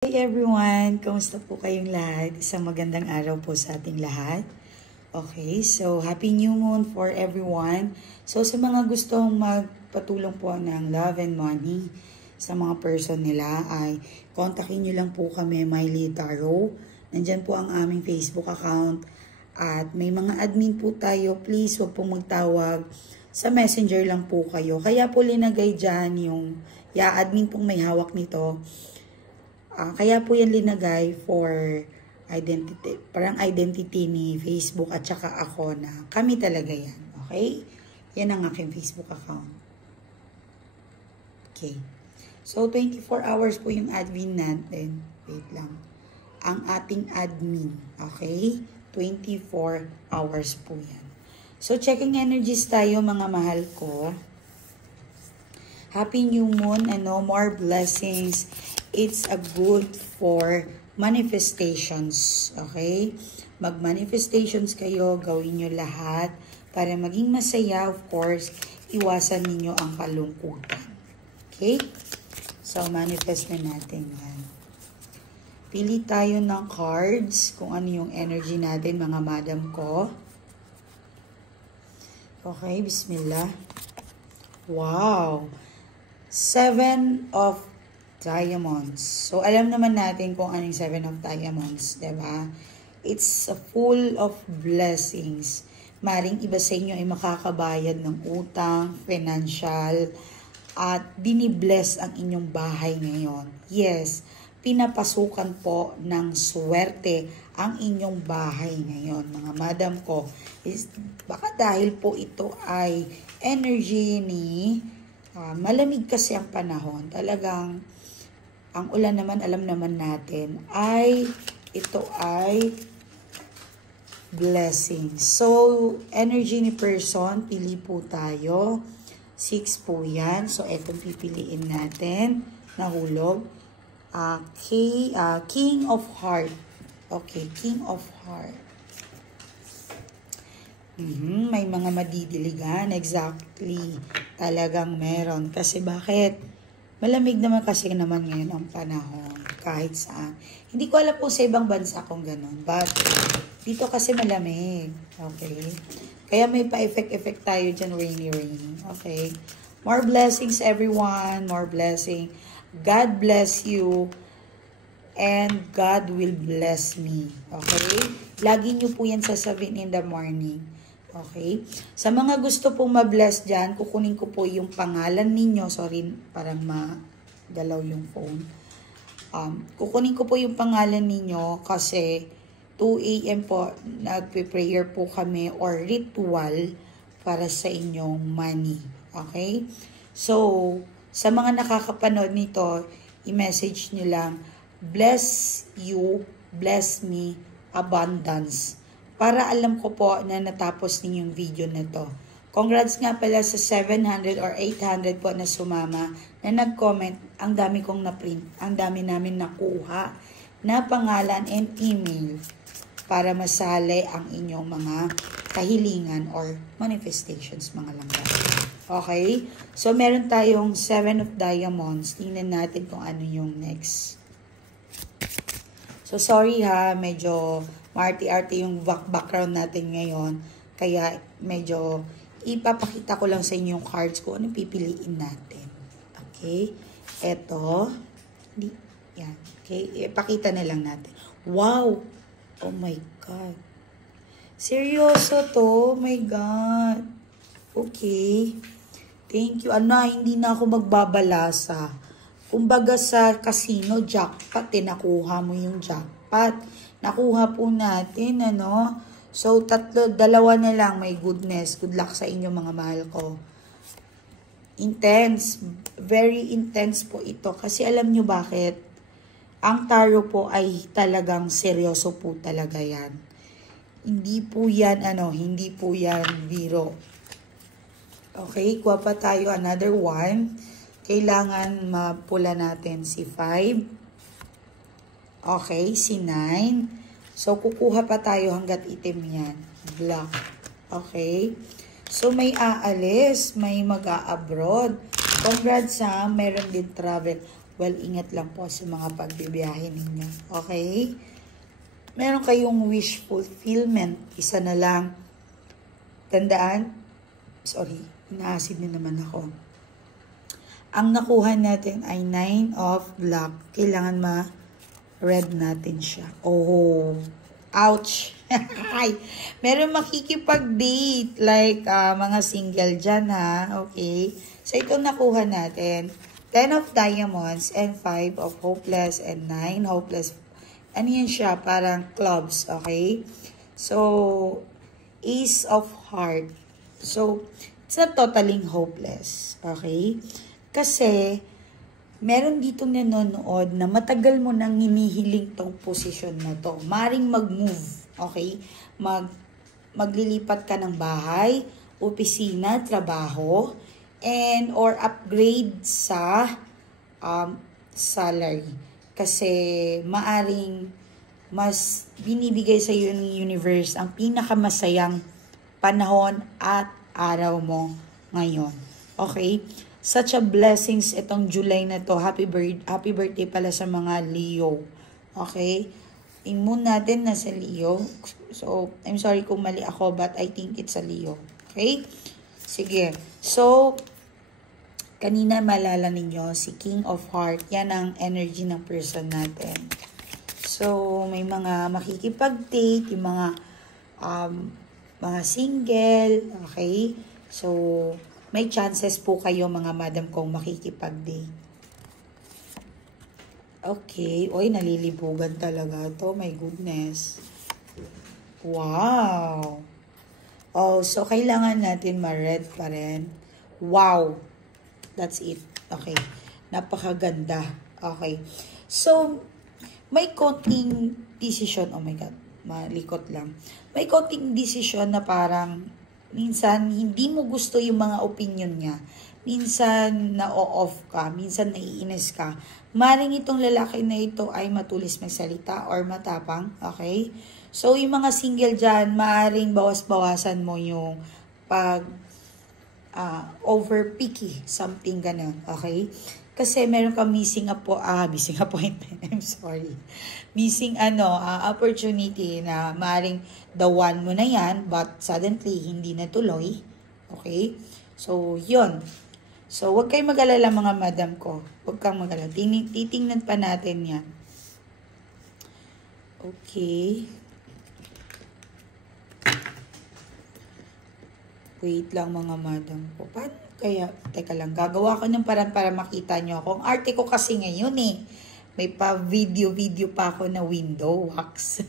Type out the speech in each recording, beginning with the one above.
Hey everyone! Kamusta po kayong lahat? Isang magandang araw po sa ating lahat. Okay, so Happy New Moon for everyone. So sa mga gustong magpatulong po ng love and money sa mga person nila ay kontakin nyo lang po kami, Miley Tarot. Nandyan po ang aming Facebook account at may mga admin po tayo. Please huwag pong magtawag. Sa messenger lang po kayo. Kaya po linagay dyan yung admin pong may hawak nito. Kaya po yan linagay for identity, parang identity ni Facebook at saka ako na kami talaga yan. Okay? Yan ang aking Facebook account. Okay. So, 24 hours po yung admin natin. Wait lang. Ang ating admin. Okay? 24 hours po yan. So, checking energies tayo mga mahal ko. Happy New Moon, more blessings. It's a good for manifestations, okay? Mag-manifestations kayo, gawin nyo lahat para maging masaya, of course, iwasan ninyo ang kalungkutan. Okay? So, manifest na natin yan. Pili tayo ng cards, kung ano yung energy natin, mga madam ko. Okay, bismillah. Wow! 7 of Diamonds. So, alam naman natin kung anong 7 of Diamonds, diba? It's full of blessings. Maring iba sa inyo ay makakabayad ng utang, financial, at binibless ang inyong bahay ngayon. Yes, pinapasukan po ng swerte ang inyong bahay ngayon, mga madam ko. Baka dahil po ito ay energy ni malamig kasi ang panahon. Talagang ang ulan naman, alam naman natin, ay ito ay blessing. So, energy ni person, pili po tayo. 6 po yan. So, itong pipiliin natin. Nahulog. King of Heart. Okay, King of Heart. May mga madidiligan. Exactly. Talagang meron. Kasi bakit? Malamig naman kasi naman ngayon ang panahon, kahit saan. Hindi ko alam po sa ibang bansa kung ganun, but dito kasi malamig, okay? Kaya may pa-effect tayo dyan, rainy. Okay? More blessings everyone, more blessing. God bless you, and God will bless me, okay? Lagi nyo po yan sasabihin in the morning. Okay? Sa mga gusto pong ma-bless dyan, kukunin ko po yung pangalan ninyo. Sorry, parang magalaw yung phone. Kukunin ko po yung pangalan ninyo kasi 2 AM po, nagpe-prayer po kami or ritual para sa inyong money. Okay? So, sa mga nakakapanood nito, i-message nyo lang, bless you, bless me, abundance. Para alam ko po na natapos ninyong video na to. Congrats nga pala sa 700 or 800 po na sumama na nag-comment. Ang dami kong na-print. Ang dami namin nakuha na pangalan and email para masali ang inyong mga kahilingan or manifestations, mga langga. Okay? So, meron tayong 7 of Diamonds. Tingnan natin kung ano yung next. So, sorry ha, medyo maarte-arte yung background natin ngayon. Kaya medyo ipapakita ko lang sa inyo yung cards ko. Anong pipiliin natin? Okay. Eto. Yan. Okay. Ipakita na lang natin. Wow! Oh my God. Seryoso to? Oh my God. Okay. Thank you. Hindi na ako magbabalasa. Kumbaga sa casino, jackpot. Nakuha mo yung jackpot. Nakuha po natin, So, 2 na lang, may goodness. Good luck sa inyo, mga mahal ko. Intense. Very intense po ito. Kasi alam nyo bakit? Ang tarot po ay talagang seryoso po talaga yan. Hindi po yan, hindi po yan biro. Okay, kuha pa tayo another one. Kailangan mapula natin si 5. Okay, si 9. So, kukuha pa tayo hanggat itim yan. Black. Okay. So, may aalis, may mag-a-abroad. Congrats ha, meron din travel. Well, ingat lang po sa mga pagbibiyahe ninyo. Okay? Meron kayong wish fulfillment. Isa na lang. Tandaan. Sorry, inaasid na naman ako. Ang nakuha natin ay 9 of luck. Kailangan ma-read natin siya. Oh, ouch! Meron makikipag-date. Like, mga single dyan, ha? Okay? So, ito nakuha natin. 10 of diamonds and 5 of hopeless and 9 hopeless. Ano yan siya? Parang clubs. Okay? So, ace of heart. So, it's not totally hopeless. Okay? Kasi, meron dito nanonood na matagal mo nang hinihiling tong posisyon na to. Maring mag-move, okay? Maglilipat ka ng bahay, opisina, trabaho, and or upgrade sa salary. Kasi, maaring mas binibigay sa iyo ng universe ang pinakamasayang panahon at araw mo ngayon. Okay? Such a blessings itong July na to. Happy birthday pala sa mga Leo. Okay? Yung moon natin nasa Leo. So, I'm sorry kung mali ako, but I think it's a Leo. Okay? Sige. So, kanina malala ninyo, si King of Heart. Yan ang energy ng person natin. So, may mga makikipag-date, yung mga single. Okay? So, may chances po kayo mga madam kong makikipag-date. Okay. Oy, nalilibugan talaga to. My goodness. Wow. Oh, so kailangan natin ma-read pa rin. Wow. That's it. Okay. Napakaganda. Okay. So, may konting decision. Oh my God. Malikot lang. May konting decision na parang minsan, hindi mo gusto yung mga opinion niya. Minsan, na-off ka. Minsan, naiinis ka. Maring itong lalaki na ito ay matulis magsalita or matapang. Okay? So, yung mga single dyan, maring bawas-bawasan mo yung over picky. Something ganun. Okay? Kasi meron ka missing appointment. I'm sorry. Missing opportunity na maring the one mo na yan, but suddenly hindi natuloy. Okay? So, yun. So, huwag kayong mag-alala mga madam ko. Huwag kang mag-alala. Titingnan pa natin yan. Okay. Wait lang mga madam ko. Paano kaya? Teka lang. Gagawa ko ng parang para makita nyo ako. Ang arte ko kasi ngayon eh. May pa video pa ako na window wax.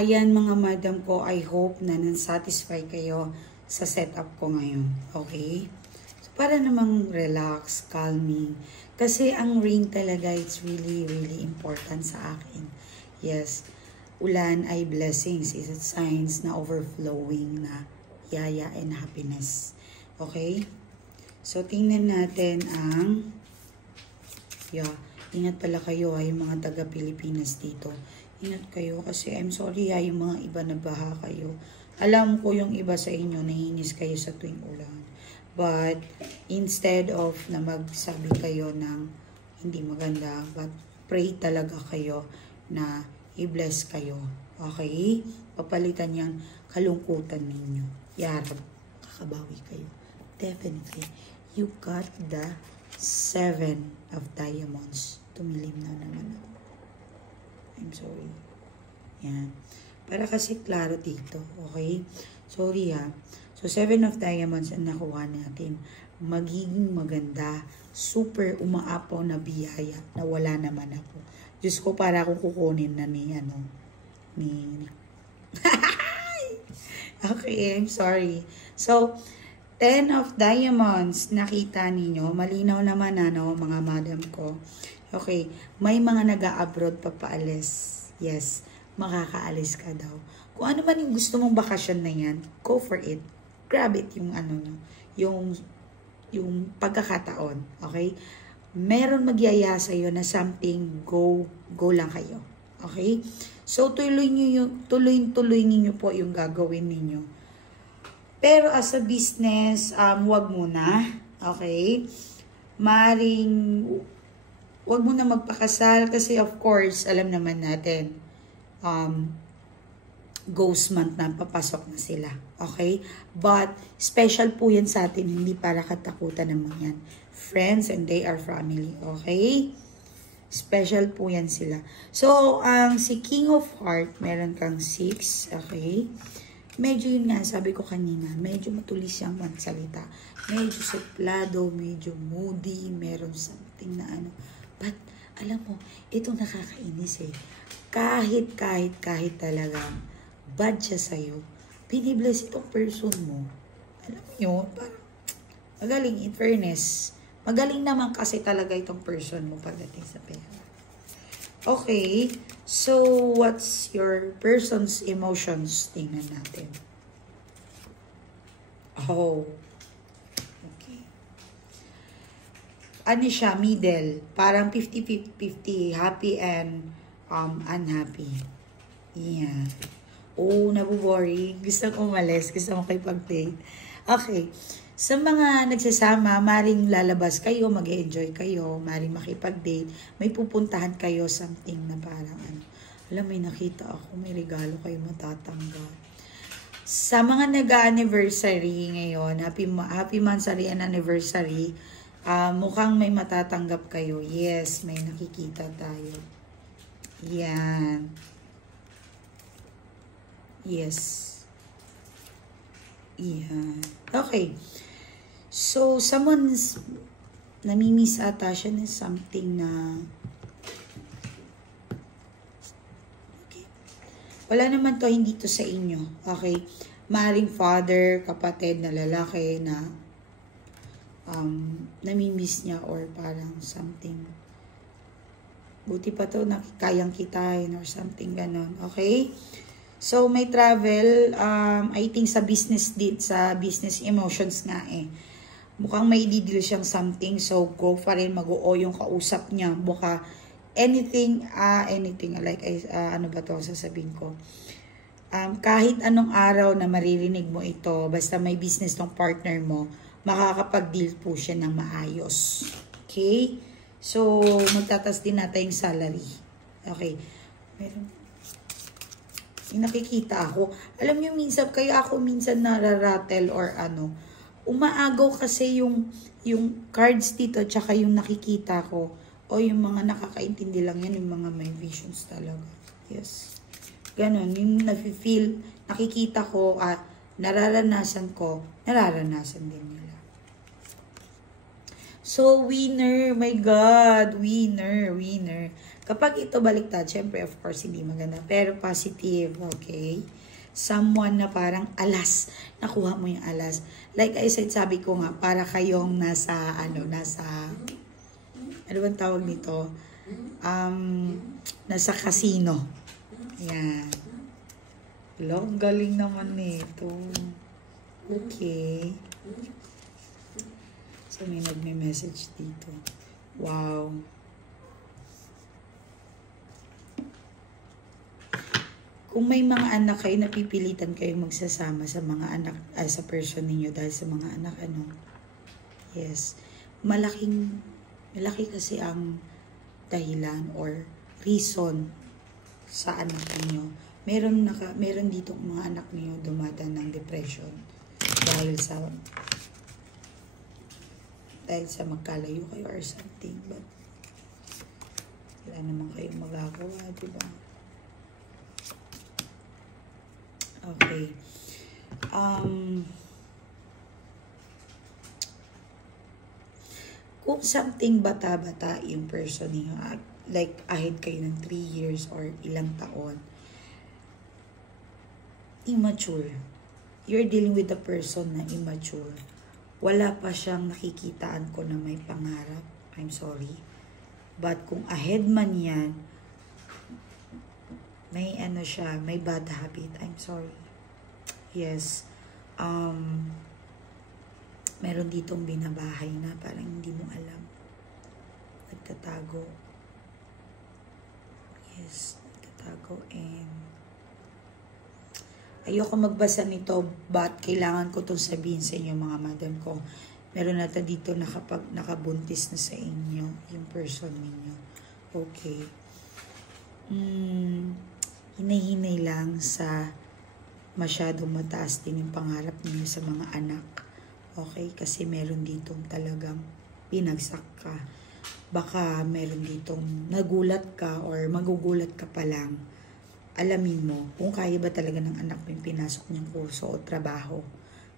Ayan mga madam ko. I hope na satisfy kayo sa setup ko ngayon. Okay? So, para namang relax, calming. Kasi ang rain talaga, it's really, really important sa akin. Yes. Ulan ay blessings. Is it signs na overflowing na yaya and happiness. Okay? So, tingnan natin ang ingat pala kayo yung mga taga-Pilipinas dito. Ingat kayo kasi I'm sorry yung mga iba na baha kayo. Alam ko yung iba sa inyo nahinis kayo sa tuwing ulan. But, instead of na magsabi kayo ng hindi maganda, but pray talaga kayo na i-bless kayo. Okay? Papalitan niyang kalungkutan ninyo. Yarab, kakabawi kayo. Definitely. You got the 7 of diamonds. Tumilim na naman ako. I'm sorry. Yan. Para kasi klaro dito. Okay? Sorry ha. So, 7 of diamonds ang nakuha natin. Magiging maganda. Super umaapaw na biyaya na wala naman ako. Diyos ko, para akong kukunin na ni Okay, I'm sorry. So, 10 of diamonds, nakita ninyo. Malinaw naman mga madam ko. Okay, may mga nag-a-abroad pa paalis. Yes, makakaalis ka daw. Kung ano man yung gusto mong bakasyon na yan, go for it. Grab it yung pagkakataon. Okay? Meron magyaya sa'yo na something, go lang kayo. Okay? So, tuloy ninyo po yung gagawin ninyo. Pero as a business, wag muna. Okay? Maring Huwag mo na magpakasal kasi of course, alam naman natin, ghost month na, papasok na sila. Okay? But, special po yan sa atin, hindi para katakutan naman yan. Friends and they are family. Okay? Special po yan sila. So, si King of Heart, meron kang 6. Okay? Medyo yun nga, sabi ko kanina, medyo matulis siyang magsalita. Medyo suplado, medyo moody, meron something na ano. But, alam mo, ito nakakainis eh. Kahit talagang bad siya sa'yo, binibless itong person mo. Alam mo yun, parang magaling, in fairness. Magaling naman kasi talaga itong person mo pagdating sa pera. Okay, so what's your person's emotions? Tingnan natin. Oh, okay. Ano siya, middle. Parang 50-50, happy and unhappy. Yeah. Oh, nabuboring. Gusto ko umalis. Gusto ko kayo pag-date. Okay. Sa mga nagsasama, maring lalabas kayo, mag-enjoy kayo, maring makipag-date, may pupuntahan kayo, something na parang ano. Alam, may nakita ako, may regalo kayo matatanggap. Sa mga nag-anniversary ngayon, happy monthsary and anniversary, mukhang may matatanggap kayo. Yes, may nakikita tayo. Yan. Yes. Yan. Okay. So, someone's namimiss ata siya na something na okay. Wala naman to, hindi to sa inyo. Okay? Maring father, kapatid na lalaki na namimiss niya or parang something. Buti pa to, kayang kitain or something ganon. Okay? So, may travel, I think sa business emotions nga eh. Mukhang may didil siyang something, so go pa rin, mag-oo yung kausap niya. Baka anything, like, ano ba to sasabihin ko? Kahit anong araw na maririnig mo ito, basta may business tong partner mo, makakapag-deal po siya ng maayos. Okay? So, magtatas din natin yung salary. Okay. Meron. Yung nakikita ako. Alam niyo, minsan, kaya ako minsan nararatel or ano, umaagaw kasi yung cards dito, tsaka yung nakikita ko, o yung mga nakakaintindi lang yan, yung mga may visions talaga. Yes. Ganon, yung nafe-feel, nakikita ko, nararanasan ko, nararanasan din nila. So, winner, my God, winner. Kapag ito baliktad, syempre, of course, hindi maganda, pero positive, okay? Someone na parang alas, nakuha mo yung alas. Like I said, sabi ko nga, para kayong nasa ano bang tawag nito? Nasa casino. Yan. Long galing naman nito. Okay. So, may nagme-message dito. Wow. Kung may mga anak kayo, napipilitan kayo magsasama sa mga anak, sa person ninyo dahil sa mga anak, ano? Yes. Malaki kasi ang dahilan or reason sa anak niyo. Meron dito mga anak niyo dumadaan ng depression dahil sa magkalayo kayo or something, but wala naman kayong magagawa, diba? Okay. Kung something bata-bata yung person niyo, like ahead kayo ng 3 years or ilang taon, immature. You're dealing with a person na immature. Wala pa siyang nakikitaan ko na may pangarap. I'm sorry. But kung ahead man yan, may ano siya, may bad habit. I'm sorry. Yes. Meron ditong binabahay na parang hindi mo alam. Nagtatago. Yes, nagtatago. And ayoko magbasa nito, but kailangan ko itong sabihin sa inyo, mga madam ko. Meron nata dito na kapag nakabuntis na sa inyo, yung person ninyo. Okay. Hinay-hinay lang sa masyadong mataas din yung pangarap ninyo sa mga anak. Okay? Kasi meron ditong talagang pinagsak ka. Baka meron ditong nagulat ka or magugulat ka pa lang. Alamin mo kung kaya ba talaga ng anak mo yung pinasok niyang kurso o trabaho.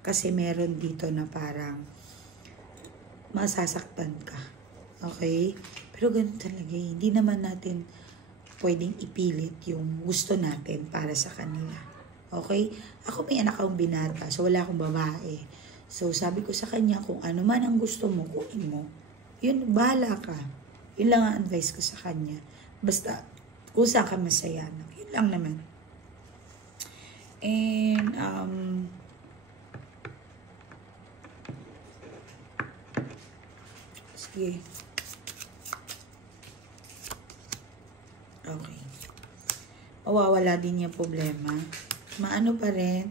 Kasi meron dito na parang masasaktan ka. Okay? Pero ganun talaga eh. Hindi naman natin pwedeng ipilit yung gusto natin para sa kanila. Okay? Ako may anak akong binata, so wala akong babae. So sabi ko sa kanya, kung ano man ang gusto mo, kunin mo. Yun, bahala ka. Yun lang ang advice ko sa kanya. Basta, kung saan ka masaya. Yun lang naman. And, sige. Okay. Mawawala din yung problema. Maano pa rin,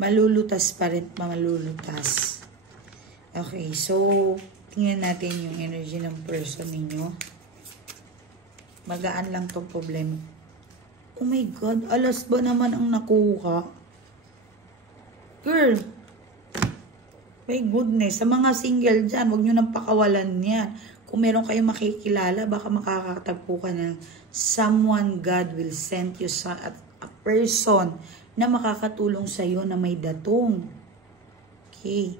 malulutas pa rin, malulutas. Okay, so, tingnan natin yung energy ng person ninyo. Magaan lang tong problema. Oh my God, alas ba naman ang nakuha? Girl, my goodness, sa mga single dyan, huwag nyo nang pakawalan yan. Kung meron kayong makikilala, baka makakatagpo ka ng someone God will send you sa a person na makakatulong sa'yo na may datong. Okay.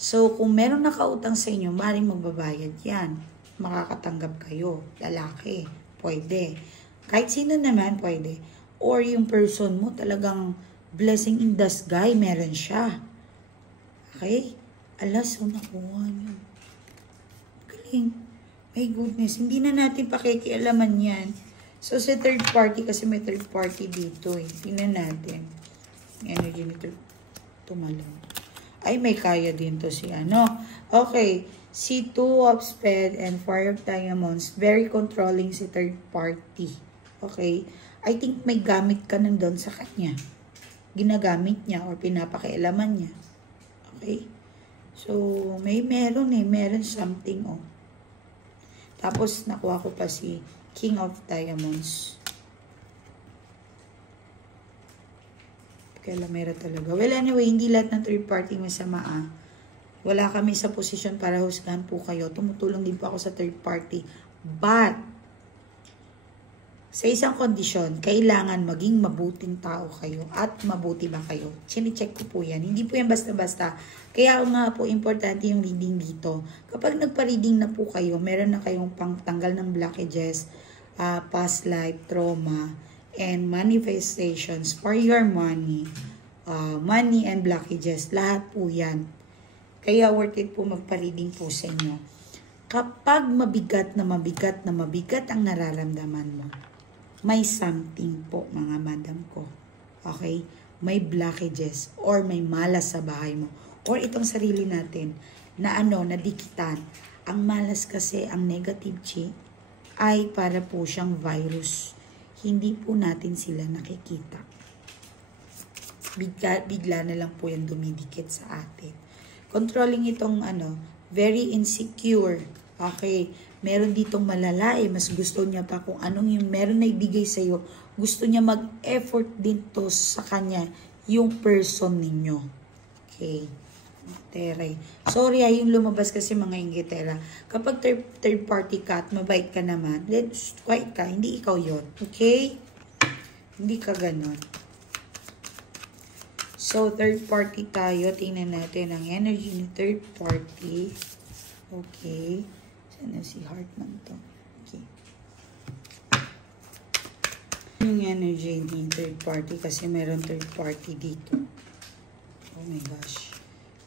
So, kung meron nakautang sa inyo, maaaring magbabayad yan. Makakatanggap kayo. Lalaki. Pwede. Kahit sino naman, pwede. Or yung person mo, talagang blessing in disguise, meron siya. Okay? Alas, so nakuha nyo. Galing. My goodness, hindi na natin pakikialaman yan. So, sa third party, kasi may third party dito eh. Tingnan natin. Energy nito. Tumalong. Ay, may kaya din to si ano. Okay. Si Two of Spades and Four of Diamonds. Very controlling si third party. Okay. I think may gamit ka nandun sa kanya. Ginagamit niya or pinapakialaman niya. Okay. So, meron eh. Meron something oh. Tapos, nakuha ko pa si King of Diamonds. Kalamera talaga. Well, anyway, hindi lahat ng third party masama ah. Wala kami sa posisyon para husgahan po kayo. Tumutulong din po ako sa third party. But, sa isang kondisyon, kailangan maging mabuting tao kayo. At mabuti ba kayo? Chine-check ko po yan. Hindi po yan basta-basta. Kaya nga po, importante yung reading dito. Kapag nagpa-reading na po kayo, meron na kayong pangtanggal ng blockages, past life, trauma, and manifestations for your money. Money and blockages. Lahat po yan. Kaya worth it po magpa-reading po sa inyo. Kapag mabigat na mabigat na mabigat ang nararamdaman mo, may something po mga madam ko. Okay? May blockages or may malas sa bahay mo. Or itong sarili natin na nadikitan. Ang malas kasi, ang negative chi, ay para po siyang virus. Hindi po natin sila nakikita. Bigla na lang po yan dumidikit sa atin. Controlling itong very insecure. Okay, meron ditong malalae, mas gusto niya pa kung anong yung meron na ibigay sa'yo. Gusto niya mag-effort din to sa kanya, yung person ninyo. Okay. Teray. Sorry yung lumabas kasi mga inggitera. Kapag third party ka at mabait ka naman, let's quiet ka. Hindi ikaw yon. Okay? Hindi ka ganon. So, third party tayo. Tingnan natin ang energy ni third party. Okay. Sana si Heartman to. Okay. Yung energy ni third party kasi meron third party dito. Oh my gosh.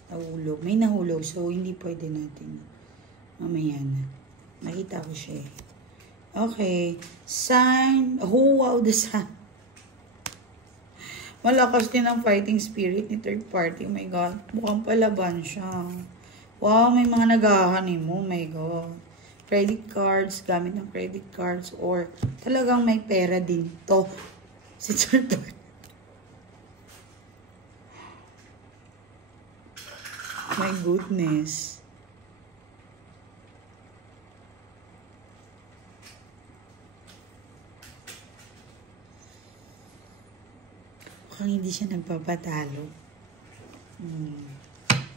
Nahulog. May nahulog. So, hindi pwede natin. Mamaya na. Makita ko siya eh. Okay. Sign. Oh, wow. The sun. Malakas din ang fighting spirit ni third party. Oh my God. Mukhang palaban siya. Wow. May mga nagahanin mo. Oh my God. Credit cards. Gamit ng credit cards. Or talagang may pera din to. Si third party. My goodness. Mukhang hindi siya nagpapatalo.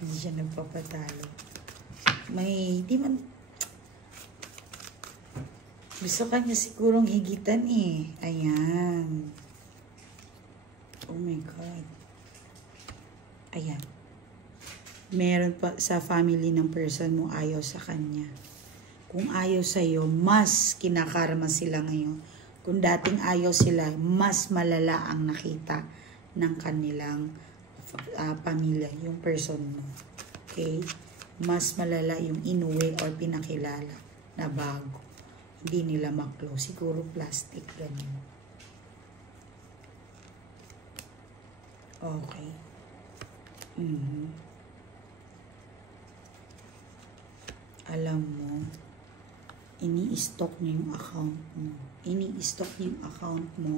Hindi siya nagpapatalo. May, di man, gusto kanya sigurong higitan eh. Ayan. Oh my God. Ayan. Meron pa sa family ng person mo ayaw sa kanya. Kung ayaw sa'yo, mas kinakarma sila ngayon. Kung dating ayaw sila, mas malala ang nakita ng kanilang pamilya, yung person mo. Okay? Mas malala yung inuwi or pinakilala na bago. Hindi nila ma-close. Siguro plastic, ganyan. Okay. Alam mo, ini-stock niya yung account mo. Ini-stock niya yung account mo.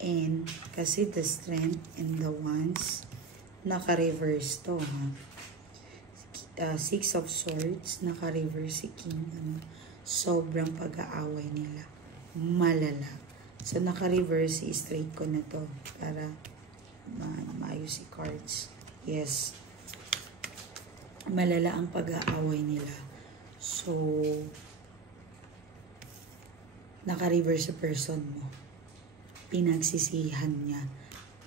And, kasi the strength and the ones, naka-reverse to, ha? Six of Swords, naka-reverse si King. Sobrang pag-aaway nila. Malala. So, naka-reverse, straight ko na to para maayos si cards. Yes. Malala ang pag-aaway nila. So, naka-reverse sa person mo. Pinagsisihan niya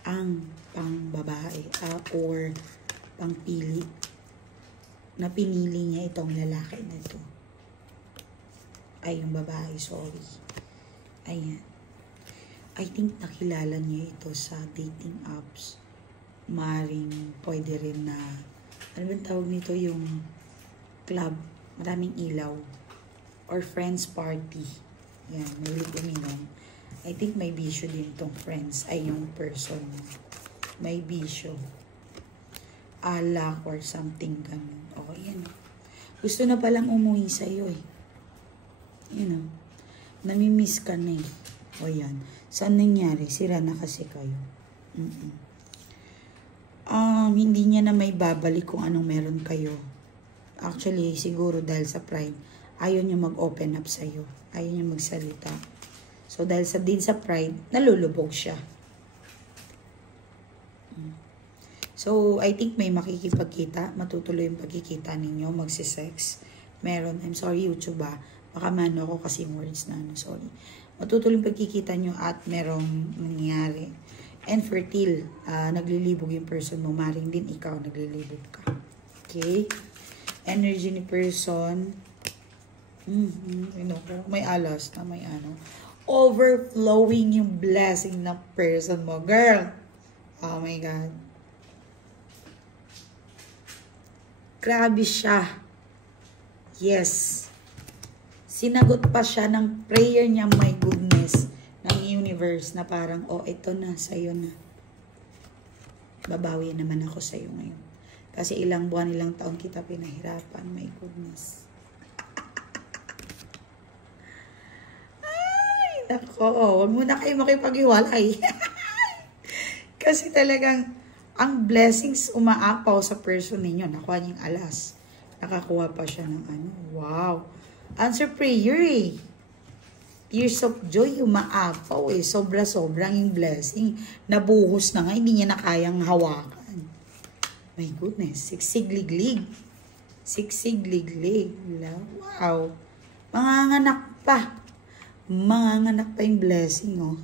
ang pang-babae or pang-pili na pinili niya itong lalaki na ito. Ay, yung babae, sorry. Ayan. I think nakilala niya ito sa dating apps. Maring pwede rin na, ano ba tawag nito, yung club, maraming ilaw, or friends party. Yan, mahilig uminom. I think may bisyo din tong friends, ay yung person. May bisyo. Alak or something ganun. O, yan. Gusto na palang umuwi sa'yo eh. You know, namimiss ka na eh. O yan. Saan nangyari? Sira na kasi kayo. Hindi niya na may babalik kung anong meron kayo. Actually, siguro dahil sa pride, ayaw niya mag-open up sa'yo. Ayaw niya magsalita. So, dahil din sa pride, nalulubog siya. So, I think may makikipagkita. Matutuloy yung pagkikita ninyo. Magsisex. Meron. I'm sorry, YouTube ba? Baka mano ako kasi words na. Sorry. Matutuloy yung pagkikita nyo at merong nangyari. And fertile. Naglilibog yung person mo. Maring din ikaw. Naglilibog ka. Okay? Energy ni person. May alas na may ano. Overflowing yung blessing ng person mo. Girl! Oh my God. Grabe siya. Yes. Sinagot pa siya ng prayer niya, my goodness, ng universe na parang, oh, ito na, sa'yo na. Babawi naman ako sa'yo ngayon. Kasi ilang buwan, ilang taon kita pinahirapan, my goodness. Ako, wag mo na kayo makipag-iwalay. Kasi talagang, ang blessings umaapaw sa person ninyo. Nakuha niyo yung alas. Nakakuha pa siya ng ano. Wow. Answer prayer eh. Tears of joy, umaapaw eh. Sobra-sobrang yung blessing. Nabuhos na nga, hindi niya na kayang hawakan. My goodness. Siksig-liglig. Siksig-liglig. Wow. Manganganak pa. Manganganak pa yung blessing, oh.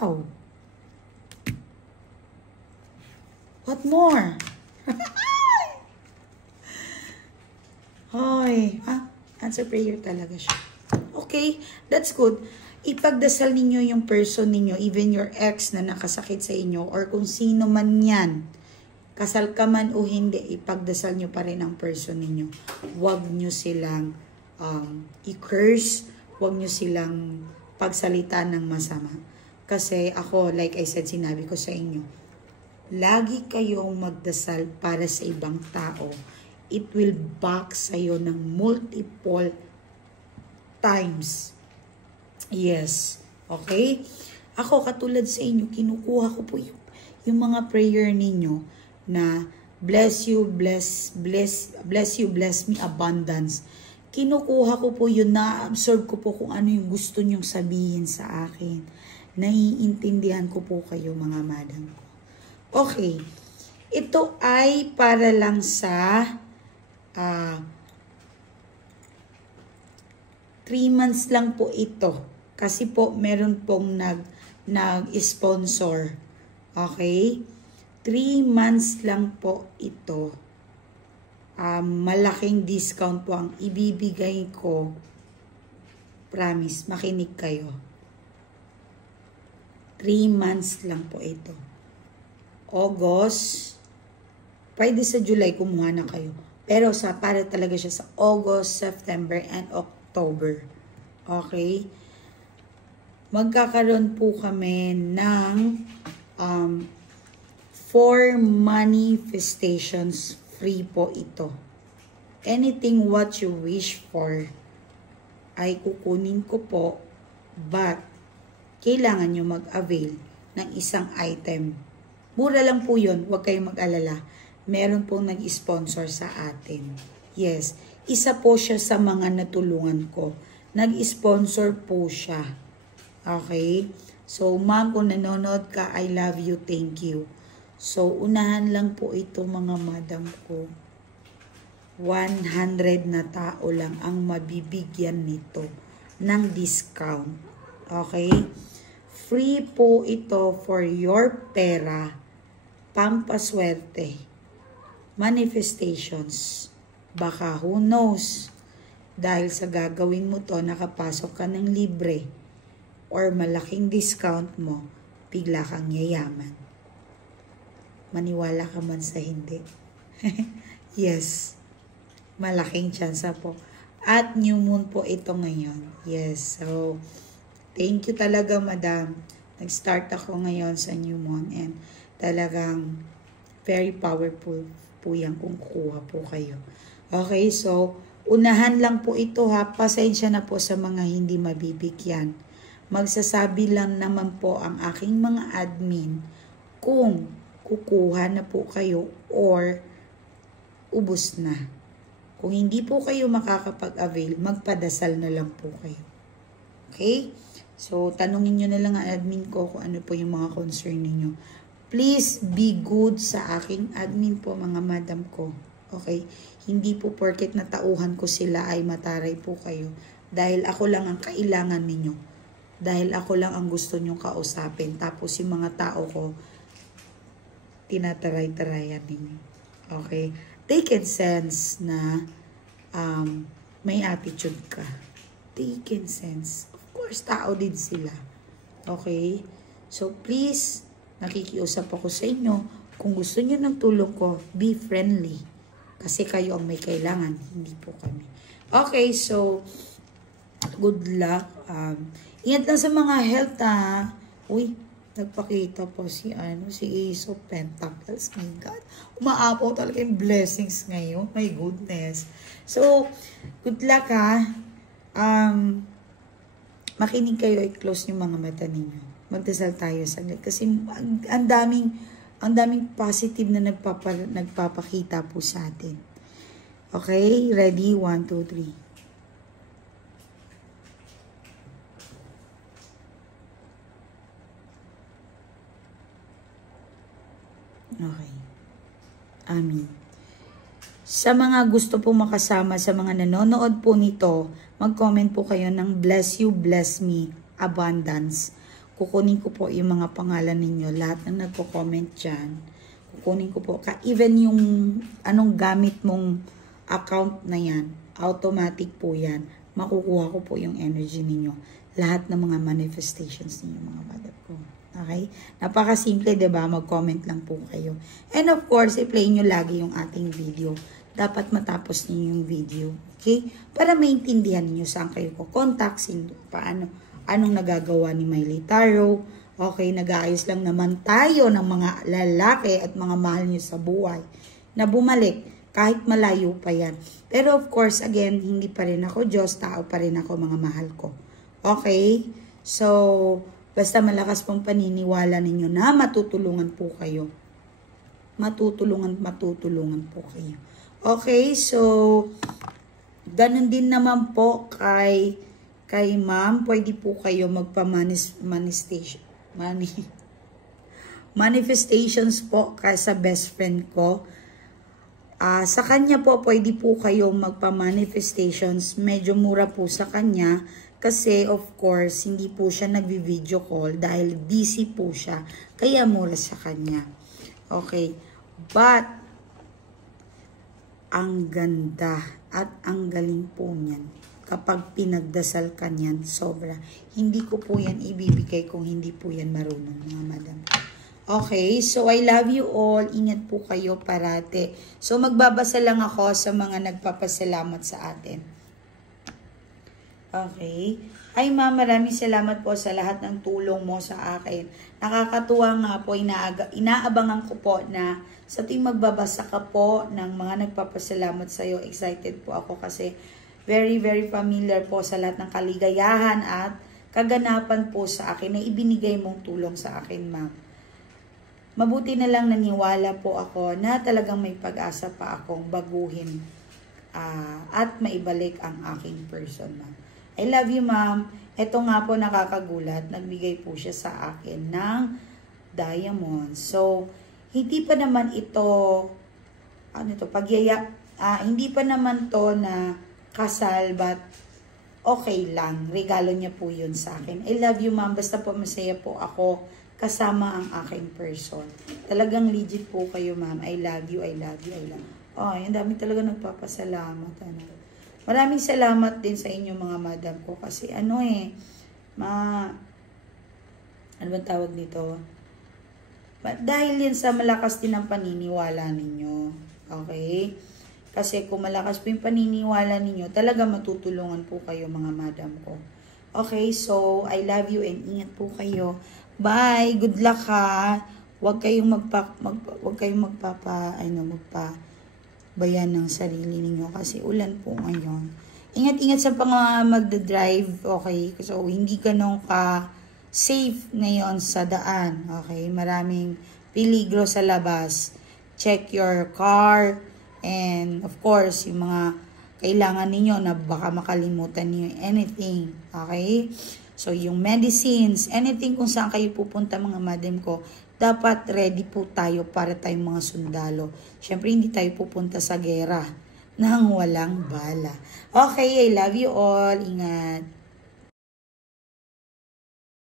Wow. What more? Hoy. Answer prayer talaga siya. Okay, that's good. Ipagdasal ninyo yung person ninyo, even your ex na nakasakit sa inyo, or kung sino man yan, kasal ka man o hindi, ipagdasal nyo pa rin ang person ninyo. Huwag nyo silang i-curse, huwag nyo silang pagsalita ng masama. Kasi ako, like I said, sinabi ko sa inyo, lagi kayong magdasal para sa ibang tao. It will back sa'yo ng multiple times. Yes. Okay? Ako, katulad sa inyo, kinukuha ko po yung mga prayer ninyo na bless you, bless me abundance. Kinukuha ko po yun, na-absorb ko po kung ano yung gusto nyong sabihin sa akin. Naiintindihan ko po kayo mga madam ko. Okay, ito ay para lang sa 3 months lang po ito. Kasi po meron pong nag-sponsor. Okay? 3 months lang po ito. Malaking discount po ang ibibigay ko. Promise, makinig kayo. 3 months lang po ito. August, pwede sa July kumuha na kayo. Pero para talaga siya sa August, September, and October. Okay? Magkakaroon po kami ng 4 manifestations. Free po ito. Anything what you wish for ay kukunin ko po, but kailangan nyo mag-avail ng isang item. Mura lang po yun, huwag kayong mag-alala. Meron pong nag-sponsor sa atin. Yes, isa po siya sa mga natulungan ko. Nag-sponsor po siya. Okay? So, ma'am, kung nanonood ka, I love you, thank you. So, unahan lang po ito mga madam ko. 100 na tao lang ang mabibigyan nito ng discount. Okay? Free po ito for your pera, pampaswerte, manifestations. Baka who knows, dahil sa gagawin mo to, nakapasok ka ng libre or malaking discount mo, bigla kang yayaman. Maniwala ka man sa hindi. Yes. Malaking chance po. At new moon po ito ngayon. Yes. So, thank you talaga, madam. Nag-start ako ngayon sa new moon and talagang very powerful po yan kung kukuha po kayo. Okay, so, unahan lang po ito ha. Pasensya na po sa mga hindi mabibigyan. Magsasabi lang naman po ang aking mga admin kung kukuha na po kayo or ubos na. Kung hindi po kayo makakapag-avail, magpadasal na lang po kayo. Okay? So, tanungin nyo na lang ang admin ko kung ano po yung mga concern ninyo. Please be good sa aking admin po, mga madam ko. Okay? Hindi po porket natauhan ko sila ay mataray po kayo. Dahil ako lang ang kailangan ninyo. Dahil ako lang ang gusto nyong kausapin. Tapos yung mga tao ko, tinataray-tarayan ninyo. Okay? Take sense na may attitude ka. Take sense. Of course, tao din sila. Okay? So, please, nakikiusap ako sa inyo. Kung gusto nyo ng tulong ko, be friendly. Kasi kayo ang may kailangan, hindi po kami. Okay, so, good luck. Ingat lang sa mga health, ha. Uy, nagpakita po si Ace of Pentacles. My God. Umaapaw talaga yung blessings ngayon. My goodness. So, good luck ha. Makinig kayo, i-close yung mga mata ninyo. Magdasal tayo saglit. Kasi ang daming positive na nagpapakita po sa atin. Okay? Ready? 1, 2, 3. Okay. Amen. Sa mga gusto po makasama, sa mga nanonood po nito, mag-comment po kayo ng bless you, bless me, abundance. Kukunin ko po yung mga pangalan ninyo. Lahat ng nagko-comment dyan. Kukunin ko po. Even yung anong gamit mong account na yan, automatic po yan. Makukuha ko po yung energy ninyo. Lahat ng mga manifestations ninyo, mga madam ko. Okay? Napakasimple, diba? Mag-comment lang po kayo. And of course, i-play nyo lagi yung ating video. Dapat matapos niyo yung video. Okay? Para maintindihan niyo saan kayo ko contact, paano, anong nagagawa ni Miley Tarot. Okay? Nag-aayos lang naman tayo ng mga lalaki at mga mahal niyo sa buhay na bumalik kahit malayo pa yan. Pero of course, again, hindi pa rin ako Diyos, tao pa rin ako, mga mahal ko. Okay? So, Basta malakas pong paniniwala ninyo na matutulungan po kayo. Matutulungan po kayo. Okay, so, ganun din naman po kay ma'am. Pwede po kayo manifestations po sa best friend ko. Sa kanya po, pwede po kayo magpa-manifestations. Medyo mura po sa kanya. Kasi, of course, hindi po siya nagvi-video call dahil busy po siya. Kaya mura sa kanya. Okay. But, ang ganda at ang galing po niyan. Kapag pinagdasal ka niyan, sobra. Hindi ko po yan ibibigay kung hindi po yan marunong, mga madam. Okay, so I love you all. Ingat po kayo parate. So, magbabasa lang ako sa mga nagpapasalamat sa atin. Okay. Hi ma'am, maraming salamat po sa lahat ng tulong mo sa akin. Nakakatuwa nga po, inaabangan ko po na sa tuwing magbabasa ka po ng mga nagpapasalamat sa iyo. Excited po ako kasi very, very familiar po sa lahat ng kaligayahan at kaganapan po sa akin na ibinigay mong tulong sa akin, ma'am. Mabuti na lang naniwala po ako na talagang may pag-asa pa akong baguhin at maibalik ang aking person, ma'am. I love you, ma'am. Ito nga po nakakagulat. Nagbigay po siya sa akin ng diamond. So, hindi pa naman ito, hindi pa naman to na kasal, but okay lang. Regalo niya po yun sa akin. I love you, ma'am. Basta po masaya po ako kasama ang aking person. Talagang legit po kayo, ma'am. I love you, I love you, I love you. Oh, ang dami talaga nagpapasalamat. Maraming salamat din sa inyo, mga madam ko. Kasi ano bang tawag nito? Dahil yan sa malakas din ang paniniwala ninyo. Okay? Kasi kung malakas po yung paniniwala ninyo, talaga matutulungan po kayo, mga madam ko. Okay, so I love you and ingat po kayo. Bye. Good luck ha. Huwag kayong magpabayan ng sarili ninyo kasi ulan po ngayon. Ingat-ingat sa magdadrive, okay? So hindi ganun ka safe ngayon sa daan, okay? Maraming peligro sa labas. Check your car and of course, yung mga kailangan ninyo na baka makalimutan niyo anything, okay? So, yung medicines, anything kung saan kayo pupunta, mga madam ko, dapat ready po tayo para tayong mga sundalo. Siyempre, hindi tayo pupunta sa gera nang walang bala. Okay, I love you all. Ingat.